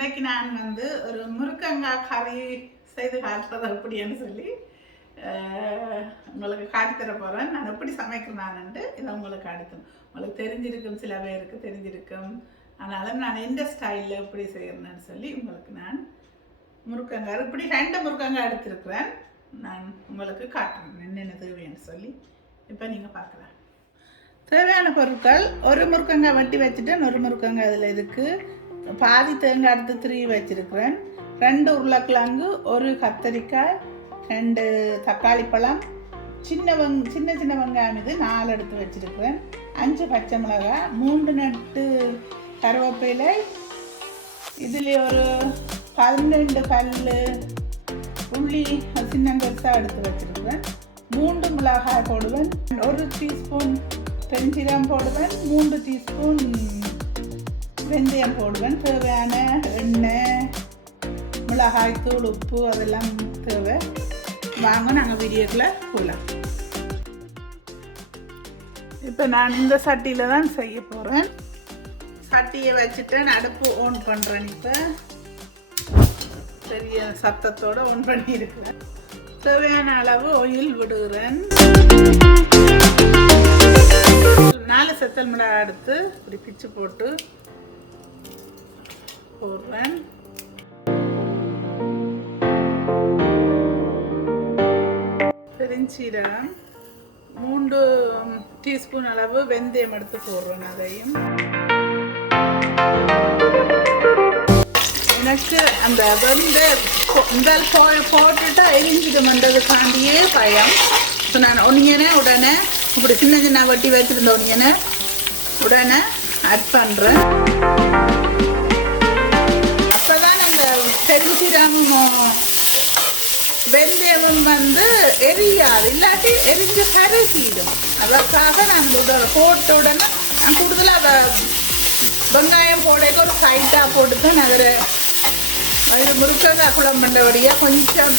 இன்றைக்கு நான் வந்து ஒரு முருங்கங்காய் கறி செய்து காட்டுறது எப்படின்னு சொல்லி உங்களுக்கு காட்டித்தர போகிறேன். நான் எப்படி சமைக்கிறேன்ட்டு இதை உங்களுக்கு காட்டுத்தேன். உங்களுக்கு தெரிஞ்சிருக்கும், சில பேருக்கு தெரிஞ்சிருக்கும். ஆனாலும் நான் எந்த ஸ்டைலில் எப்படி செய்கிறேன்னு சொல்லி உங்களுக்கு நான் முருங்கங்காய் இப்படி 2 முருங்கங்காய் எடுத்துருக்குறேன். நான் உங்களுக்கு காட்டுறேன் என்னென்ன தேவைன்னு சொல்லி. இப்போ நீங்கள் பார்க்கலாம். தேவையான பொருட்கள்: ஒரு முருங்கங்காய் வெட்டி வச்சுட்டேன். ஒரு முருங்கங்காய் அதில் இருக்குது. பாதி தேங்காய் எடுத்து 3 வச்சுருக்கிறேன். 2 உருளைக்கிழங்கு, ஒரு கத்தரிக்காய், 2 தக்காளி பழம், சின்ன சின்ன வெங்காயம் இது 4 எடுத்து வச்சுருக்கிறேன். 5 பச்சை மிளகாய், 3 நட்டு கருவேப்பிலை, இதில் ஒரு 12 பல் உள்ளி சின்ன பெருசாக எடுத்து வச்சுருக்கிறேன். 3 மிளகாய் போடுவேன். 1 டீஸ்பூன் பெருஞ்சீரகம் போடுவேன். 3 டீஸ்பூன் வெந்தயம் போடுவேன். தேவையான எண்ணெய், மிளகாய் தூள், உப்பு அதெல்லாம் தேவை. வாங்க நாங்கள் வீடியோக்குள்ளே போகலாம். இப்போ நான் இந்த சட்டியில் தான் செய்ய போகிறேன். சட்டியை வச்சுட்டேன், அடுப்பு ஆன் பண்ணுறேன். இப்போ பெரிய சத்தத்தோடு ஆன் பண்ணியிருக்கிறேன். தேவையான அளவு ஆயில் விடுகிறேன். 4 செத்தல் மிளகாய் எடுத்து இப்படி பிச்சு போட்டு போடுறேன். பெருஞ்சீரகம் 3 டீஸ்பூன் அளவு வெந்தயம் எடுத்து போடுறேன். அதையும் எனக்கு அந்த இந்த போட்டுட்டா எரிஞ்சிடுமன்றதுக்காண்டியே பயம். ஸோ நான் ஒனியனை உடனே இப்படி சின்ன வெட்டி வச்சுருந்த ஒனியனை உடனே ஆட் பண்ணுறேன். அப்போ தான் அந்த பெருஞ்சீரகமும் வெந்தயமும் வந்து எரியாது, இல்லாட்டி எரிஞ்சு கருகிடும். அதற்காக நான் போட்ட உடனே நான் கூடுதலாக வெங்காயம் போடைக்கு ஒரு சைட்டாக போட்டு தான் அதில் முருங்கக்காய் குழம்பு பண்ணுறபடியாக கொஞ்சம்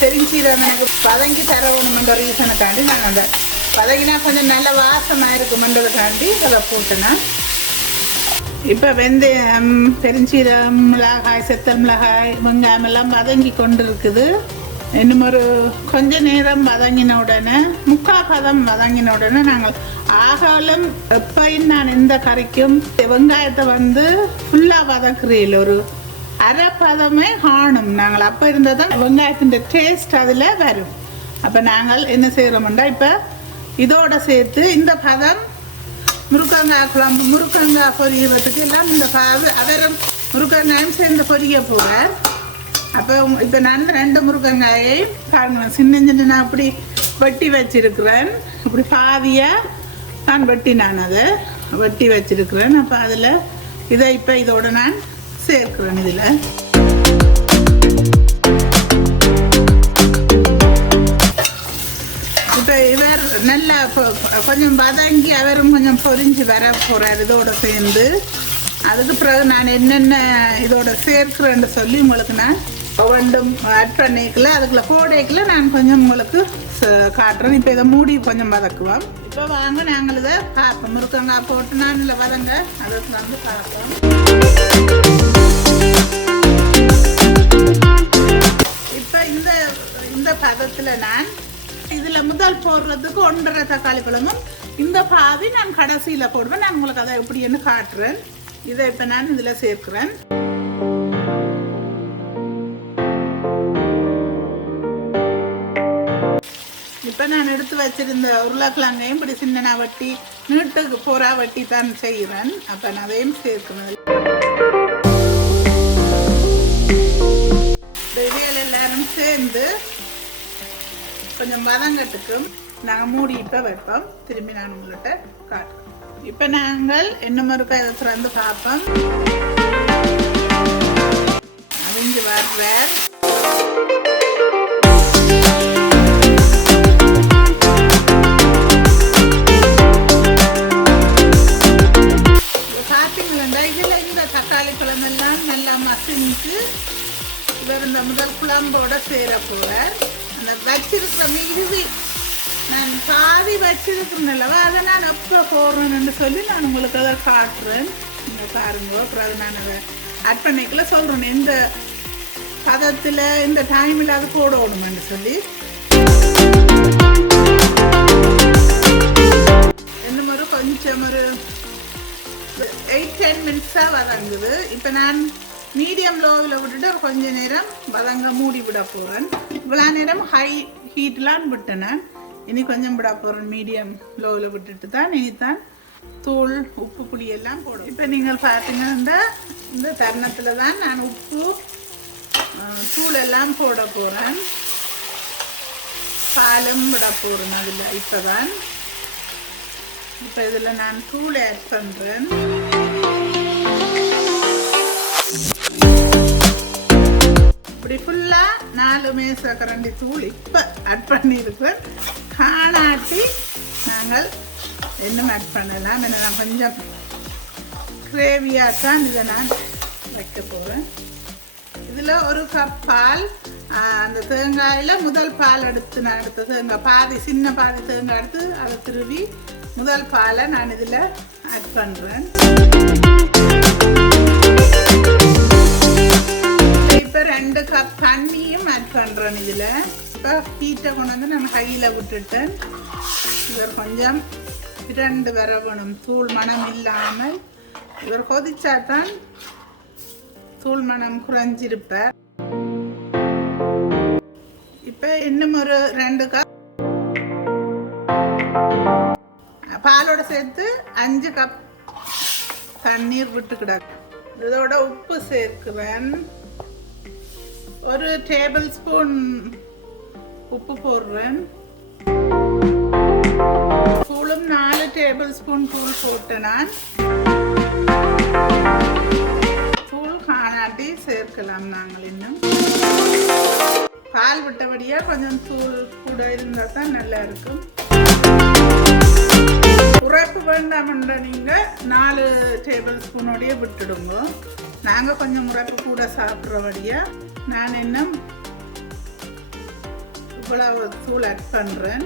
பெருஞ்சீரகம் எனக்கு பதங்கி தரணுமென்ற ரீசனுக்காண்டி நான் அந்த பதங்கினா கொஞ்சம் நல்ல வாசமாக இருக்குமென்றதுக்காண்டி அதை போட்டேன்னா. இப்போ வெந்தயம், பெருஞ்சீரகம், மிளகாய், செத்தல் மிளகாய், வெங்காயம் எல்லாம் வதங்கி கொண்டு இருக்குது. இன்னும் ஒரு கொஞ்ச நேரம் வதங்கின உடனே, 3/4 பதம் வதங்கின உடனே நாங்கள் ஆகாலும் எப்பயும் நான் எந்த கறிக்கும் வெங்காயத்தை வந்து ஃபுல்லாக வதக்குறீல் ஒரு அரை பதமே காணும். நாங்கள் அப்போ இருந்தால் தான் வெங்காயத்தின் டேஸ்ட் அதில் வரும். அப்போ நாங்கள் என்ன செய்கிறோம்டா, இப்போ இதோடு சேர்த்து இந்த பதம் முருங்கங்காய் குழம்பு, முருங்கங்காய் பொரியறதுக்கு எல்லாம் இந்த அவரும் முருங்கங்காயும் சேர்ந்து பொரிய போவார். அப்போ இப்போ நான் 2 முருங்கங்காயை பாருங்க சின்ன அப்படி வெட்டி வச்சிருக்கிறேன். இப்படி பாதியாக நான் அதை வெட்டி வச்சிருக்கிறேன். அப்போ அதில் இதை இப்போ இதோட நான் சேர்க்கிறேன். இதில் இப்போ இவர் நல்லா கொஞ்சம் வதங்கி அவரும் கொஞ்சம் பொரிஞ்சு வர போகிறார் இதோட சேர்ந்து. அதுக்கு பிறகு நான் என்னென்ன இதோட சேர்க்கிறேன்னு சொல்லி உங்களுக்கு நான் ஒவ்வொன்றும் ஆட் பண்ணிக்கல, அதுக்குள்ள போடைக்குள்ள நான் கொஞ்சம் உங்களுக்கு காட்டுறேன். இப்போ இதை மூடி கொஞ்சம் வதக்குவோம். இப்போ வாங்க நாங்கள் இதை பார்ப்போம். முருங்கங்காய் போட்டு நான் இல்லை வதங்க அதை வந்து பார்ப்போம். இப்போ இந்த பதத்தில் நான் இதில் முதல் போடுறதுக்கு 1.5 தக்காளி பழமும் இந்த பாதி நான் கடைசியில் போடுவேன். நான் உங்களுக்கு அதை எப்படின்னு காட்டுறேன். இதை இப்போ நான் இதில் சேர்க்கிறேன். இப்போ நான் எடுத்து வச்சிருந்த உருளைக்கிழங்கையும் இப்படி சின்ன வட்டி நீட்டுக்கு போரா வட்டி தான் செய்கிறேன். அப்போ நான் அதையும் சேர்க்கணும். இவைகள் எல்லாரும் சேர்ந்து கொஞ்சம் வதங்கட்டுக்கும் நாங்கள் மூடி இப்போ வைப்போம். திரும்பி நான் உங்கள்கிட்ட காட்டுறேன். இப்போ நாங்கள் என்ன இருக்கா இதை திறந்து பார்ப்போம். அவிஞ்சு வர்றார். பார்த்தீங்களா இதில் இந்த தக்காளி பழமெல்லாம் நல்லா மசிஞ்சு இவர் இந்த முதல் குழம்போட சேர போகிறார். அந்த வச்சிருக்கிற மீதி நான் பாதி வச்சிருக்கிறேன்லவா அதை நான் எப்போ போடுறேன்னு சொல்லி நான் உங்களுக்கு அதை காட்டுறேன். நீங்கள் பாருங்க. அப்புறம் அதை நான் அதை ஆட் பண்ணிக்கல சொல்கிறேன் எந்த பதத்தில் இந்த டைமில் அது போடணும்னு சொல்லி. இன்னும் ஒரு கொஞ்சம் ஒரு 8-10 மினிட்ஸாக வதங்குது. இப்போ நான் மீடியம் லோவில் விட்டுட்டு ஒரு கொஞ்சம் நேரம் வதங்க மூடி விட போகிறேன். இவ்வளோ நேரம் ஹை ஹீட்லாம் விட்டேன் நான். இனி கொஞ்சம் விட போகிறேன் மீடியம் லோவில் விட்டுட்டு தான் இனித்தான் தூள் உப்பு புளி எல்லாம் போடும். இப்போ நீங்கள் பார்த்தீங்கன்னா இந்த தருணத்தில் தான் நான் உப்பு தூள் எல்லாம் போட போகிறேன். பாலும் விட போகிறேன் அதில். இப்போ இதில் நான் தூள் ஆட் பண்ணுறேன். இப்படி ஃபுல்லாக 4 மேசக்கரண்டி தூள் இப்போ ஆட் பண்ணியிருக்கிறேன். காணாட்டி நாங்கள் இன்னும் ஆட் பண்ணலாம். ஏன்னா நான் கொஞ்சம் கிரேவியாக தான் இதை நான் வைக்க போகிறேன். இதில் 1 கப் பால், அந்த தேங்காயில் முதல் பால் எடுத்து நான் எடுத்த தேங்காய் பாதி சின்ன பாதி தேங்காய் எடுத்து அதை திருவி முதல் பாலை நான் இதில் ஆட் பண்ணுறேன். இப்போ 2 கப் தண்ணியும் ஆட் பண்ணுறேன் இதில். இப்போ ஹீட்டை கொண்டு வந்து நான் கையில் விட்டுட்டேன். இவர் கொஞ்சம் 2 வரணும் தூள் மணம் இல்லாமல். இவர் கொதிச்சா தான் தூள் மணம் குறைஞ்சிருப்பார். இப்போ இன்னும் ஒரு 2 கப் பாலோட சேர்த்து 5 கப் தண்ணீர் விட்டு கிடக்கு. இதோட உப்பு சேர்க்குவேன். 1 டேபிள் ஸ்பூன் உப்பு போடுறேன். தூளும் 4 டேபிள் ஸ்பூன் தூள் போட்டேன் நான். தூள் காணாட்டி சேர்க்கலாம் நாங்கள். இன்னும் பால் விட்டபடியாக கொஞ்சம் தூள் கூட இருந்தால் தான் நல்லா இருக்கும். உரைப்பு வேண்டாம்ன்ற நீங்கள் 4 டேபிள் ஸ்பூனோடைய விட்டுடுங்க. நாங்கள் கொஞ்சம் உரைப்பு கூட சாப்பிட்றபடியாக நான் இன்னும் இவ்வளவு தூள் ஆட் பண்ணுறேன்.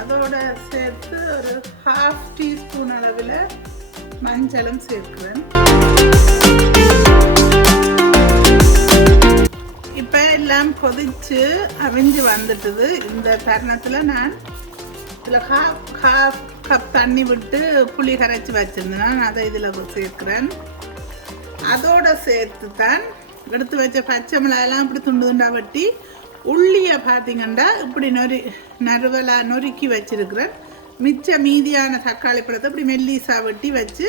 அதோட சேர்த்து ஒரு 1/2 டீஸ்பூன் அளவில் மஞ்சளும் சேர்க்குறேன். இப்போ எல்லாம் கொதிச்சு அவிஞ்சு வந்துட்டுது. இந்த தருணத்தில் நான் இதில் ஹாஃப் கப் தண்ணி விட்டு புளி கரைச்சி வச்சுருந்தேன். நான் அதை இதில் சேர்க்குறேன். அதோடு சேர்த்து தான் எடுத்து வச்ச பச்சை மிளகாயெல்லாம் இப்படி துண்டு துண்டாக வெட்டி உள்ளியை பார்த்தீங்கன்னா இப்படி நறுவலாக நொறுக்கி வச்சுருக்கிறேன். மிச்ச மீதியான தக்காளி பழத்தை இப்படி மெல்லிசா வெட்டி வச்சு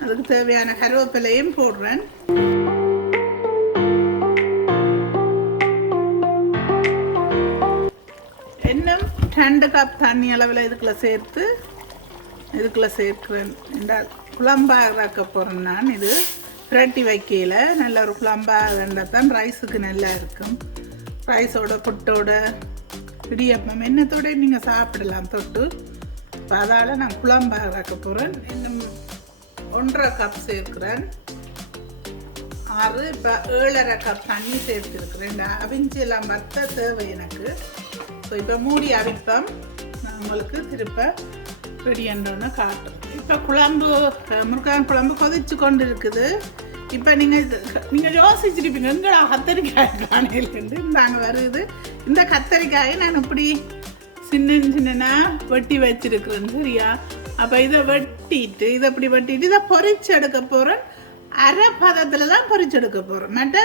அதுக்கு தேவையான கருவேப்பிலையும் போடுறேன். இன்னும் 2 கப் தண்ணி அளவில் இதுக்குள்ளே சேர்க்குறேன். இந்த குழம்பாக வைக்க போகிறேன் நான். இது புரட்டி வைக்கையில் நல்ல ஒரு குழம்பாக இருந்தால் தான் ரைஸுக்கு நல்லா இருக்கும். ரைஸோட புட்டோட இடியப்பம் என்னத்தோட நீங்கள் சாப்பிடலாம் தொட்டு. இப்போ அதால் நான் குழம்பாக வைக்க போகிறேன். இன்னும் 1.5 கப் சேர்க்குறேன். 6 இப்போ 7.5 கப் தண்ணி சேர்த்துருக்குறேன். இந்த அவிஞ்சு எல்லாம் வத்த தேவை எனக்கு. ஸோ இப்போ மூடி அவிப்பம் நான் உங்களுக்கு திருப்ப ரெடி என்றோன்னு காட்டுறேன். இப்போ முருங்கான் குழம்பு கொதிச்சு கொண்டு இருக்குது. இப்போ நீங்கள் யோசிச்சிருப்பீங்க எங்கடா கத்தரிக்காய் காணையிலேருந்து இந்தாங்க வருது. இந்த கத்தரிக்காயை நான் இப்படி சின்ன வெட்டி வச்சிருக்கிறேன். சரியா? அப்போ இதை வெட்டிட்டு இதை பொரிச்சு எடுக்க போகிறேன். அரை பதத்தில் தான் பொரிச்சு எடுக்க போகிறேன். மற்ற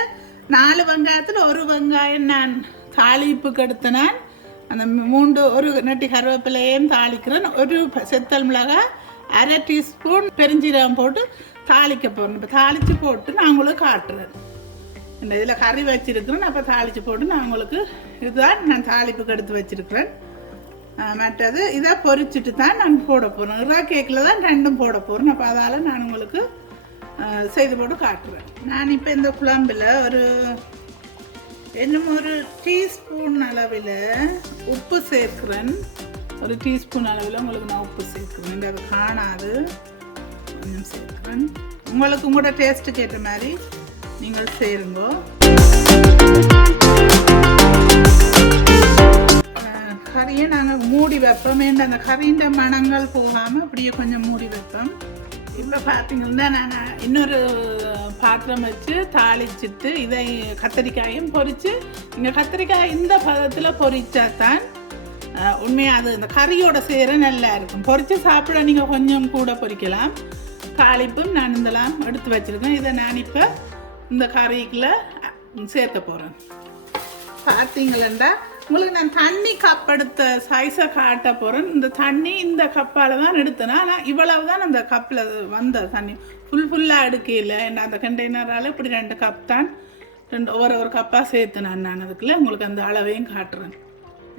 4 வெங்காயத்தில் 1 வெங்காயம் நான் தாளிப்புக்கு எடுத்து நான் அந்த 1 நட்டி கருவேப்பிலையும் தாளிக்கிறேன். 1 செத்தல் மிளகாய் 1/2 டீஸ்பூன் பெருஞ்சீரகம் போட்டு தாளிக்க போகிறேன். இப்போ தாளித்து போட்டு நான் உங்களுக்கு காட்டுறேன். இந்த இதில் கறி வச்சுருக்கிறேன். அப்போ தாளித்து போட்டு நான் உங்களுக்கு இதுதான் நான் தாளிப்புக்கு எடுத்து வச்சுருக்கிறேன். மற்றது இதை பொரிச்சிட்டு தான் நான் போட போகிறேன். இதா கேக்கில் தான் 2ம் போட போகிறேன். அப்போ அதால் நான் உங்களுக்கு செய்து போட்டு காட்டுறேன். நான் இப்போ இந்த குழம்பில் இன்னும் 1 டீஸ்பூன் அளவில் உப்பு சேர்க்குறேன். 1 டீஸ்பூன் அளவில் உங்களுக்கு நான் உப்பு சேர்க்குறேன். அது காணாது கொஞ்சம் சேர்க்குறேன். உங்களுக்கு உங்களோட டேஸ்ட்டுக்கு ஏற்ற மாதிரி நீங்கள் சேருங்க. கறியை நாங்கள் மூடி வைப்போம். அந்த கறியின் மணங்கள் போகாமல் அப்படியே கொஞ்சம் மூடி வைப்போம். இப்போ பார்த்தீங்கன்னா நான் இன்னொரு பாத்திரம் வச்சு தாளிச்சிட்டு இதை கத்திரிக்காயும் பொரித்து இங்கே கத்திரிக்காய் இந்த பதத்தில் பொரிச்சா தான் உண்மையாக அது இந்த கறியோட சேர நல்லா இருக்கும். பொரித்து சாப்பிட நீங்கள் கொஞ்சம் கூட பொரிக்கலாம். தாளிப்பும் நான் இதெல்லாம் எடுத்து வச்சுருக்கேன். இதை நான் இப்போ இந்த கறிக்குள்ளே சேர்க்க போகிறேன். பார்த்தீங்களா உங்களுக்கு நான் தண்ணி கப் எடுத்த சைஸை காட்ட போகிறேன். இந்த தண்ணி இந்த கப்பால் தான் எடுத்தேன். ஆனால் இவ்வளவு தான் அந்த கப்பில் வந்த தண்ணி ஃபுல்லாக எடுக்கையில் என்ன அந்த கண்டெய்னரால் இப்படி 2 கப் தான் ஒரு கப்பாக சேர்த்தேன் நான் அதுக்குள்ளே உங்களுக்கு அந்த அளவையும் காட்டுறேன்.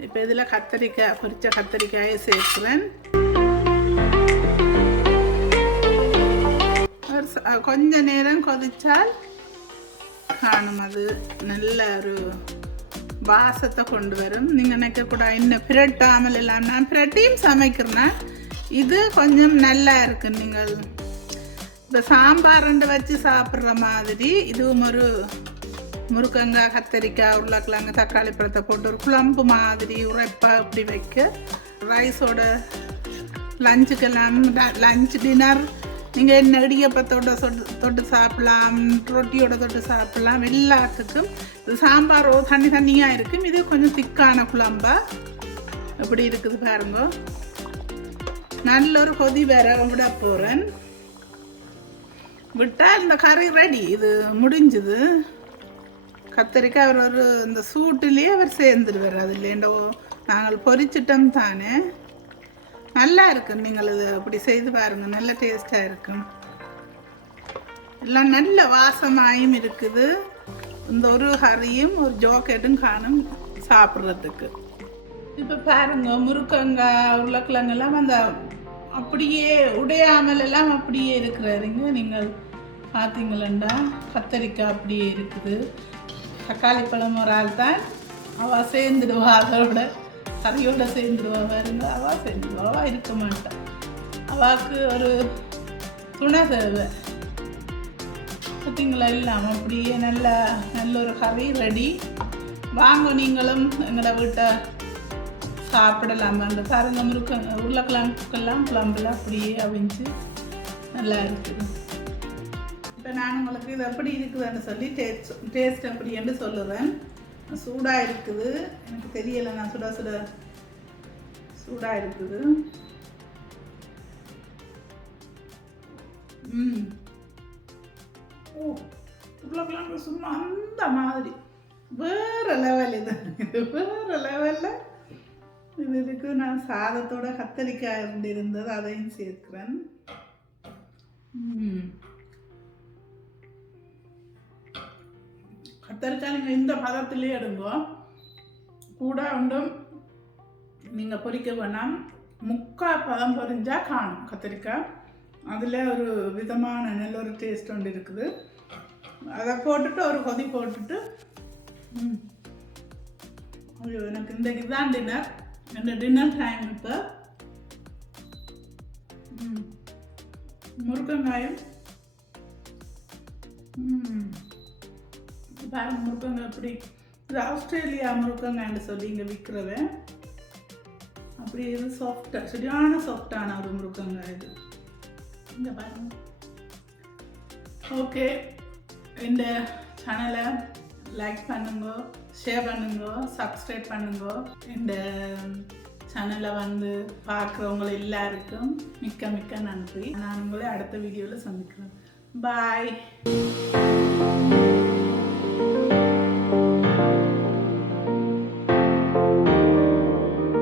இப்போ இதில் கத்திரிக்காய் பொரிச்ச கத்திரிக்காயை சேர்க்குறேன். கொஞ்ச நேரம் கொதிச்சால் காணும் அது நல்ல ஒரு வாசத்தை கொண்டு வரும். நீங்கள் நினைக்கக்கூடாது இன்னும் பிரட்டாமல் எல்லாம் நான் பிரட்டியும் சமைக்கிறேன்னா இது கொஞ்சம் நல்லா இருக்கு. நீங்கள் இந்த சாம்பார் வச்சு சாப்பிட்ற மாதிரி இதுவும் ஒரு முருங்கங்காய் கத்திரிக்காய் உருளைக்கிழங்கு தக்காளி பழத்தை போட்டு ஒரு குழம்பு மாதிரி உரைப்பாக இப்படி வைக்க ரைஸோட லஞ்சுக்கெல்லாம் லஞ்ச் டின்னர் நீங்கள் என்ன இடியப்பத்தோட தொட்டு சாப்பிடலாம், ரொட்டியோட தொட்டு சாப்பிடலாம். எல்லாத்துக்கும் இது சாம்பாரோ தண்ணியாக இருக்கும். இது கொஞ்சம் திக்கான குழம்பா எப்படி இருக்குது பாருங்க. நல்ல ஒரு கொதி வேற விட போகிறேன். விட்டால் இந்த கறி ரெடி. இது முடிஞ்சுது. கத்திரிக்காய் அவர் ஒரு இந்த சூட்டுலேயே அவர் சேர்ந்துடுவார். அது இல்லைண்டோ நாங்கள் பொரிச்சிட்டோம் தானே. நல்லா இருக்கும். நீங்கள் இது அப்படி செய்து பாருங்கள். நல்ல டேஸ்ட்டாக இருக்கும். எல்லாம் நல்ல வாசமாயும் இருக்குது. இந்த ஒரு கறியும் ஒரு ஜோக்கெட்டும் காணும் சாப்பிட்றதுக்கு. இப்போ பாருங்க முருங்கங்காய் உருளைக்கிழங்கெல்லாம் அந்த அப்படியே உடையாமல் எல்லாம் அப்படியே இருக்கிறாருங்க. நீங்கள் பார்த்தீங்களா கத்தரிக்காய் அப்படியே இருக்குது. தக்காளி பழம் ஒரு ஆள் தான் அவள் சேர்ந்துடுவா. அதோட கறியோட சேர்ந்துடுவா. பாருங்க அவள் சேர்ந்துடுவா. அவள் இருக்க மாட்டான். அவளுக்கு ஒரு துணை தேவை. பார்த்தீங்களா இல்லாமல் அப்படியே நல்ல ஒரு கறி ரெடி. வாங்க நீங்களும் எங்களோட வீட்டை சாப்பிடலாம். அந்த பாருங்க உருளைக்கிழங்குக்கெல்லாம் குழம்புலாம் அப்படியே அவிஞ்சு நல்லா இருக்குது. இப்போ நான் உங்களுக்கு இது எப்படி இருக்குதுன்னு சொல்லி டேஸ்ட் எப்படின்னு சொல்லுவேன். சூடாக இருக்குது. எனக்கு தெரியலை. நான் சூடாக இருக்குது. ஓ உருளைக்கிழங்கு சும்மா அந்த மாதிரி வேறு லெவல். இது வேறு லெவலில் இது இருக்குது. நான் சாதத்தோட கத்தரிக்காய் இருந்தது அதையும் சேர்க்கிறேன். கத்தரிக்காய் நீங்கள் இந்த பதத்திலே எடுங்கோ. கூட ஒன்றும் நீங்கள் பொரிக்க வேணாம். 3/4 பதம் பொரிஞ்சால் காணும் கத்தரிக்காய். அதில் ஒரு விதமான நல்ல ஒரு டேஸ்ட் ஒன்று இருக்குது. அதை போட்டுட்டு ஒரு கொதி போட்டுட்டு ஐயோ எனக்கு இந்த இதுதான் டின்னர். இந்த டின்னர் டைம். இப்போ முருங்கங்காயும் பாருங்க முருங்கங்காய் எப்படி இது ஆஸ்திரேலியா முருங்கங்காய்னு சொல்லி இங்கே விற்கிறவன் அப்படி இது சாஃப்டாக சரியான சாஃப்டான ஒரு முருங்கங்காய் இது. இங்கே பாருங்க. ஓகே இந்த சேனலை லைக் பண்ணுங்க, ஷேர் பண்ணுங்க, சப்ஸ்கிரைப் பண்ணுங்க. இந்த சேனலை பார்க்குறவங்க எல்லாருக்கும் மிக்க மிக்க நன்றி. நான் உங்களை அடுத்த வீடியோவில் சந்திக்கிறேன். பாய்.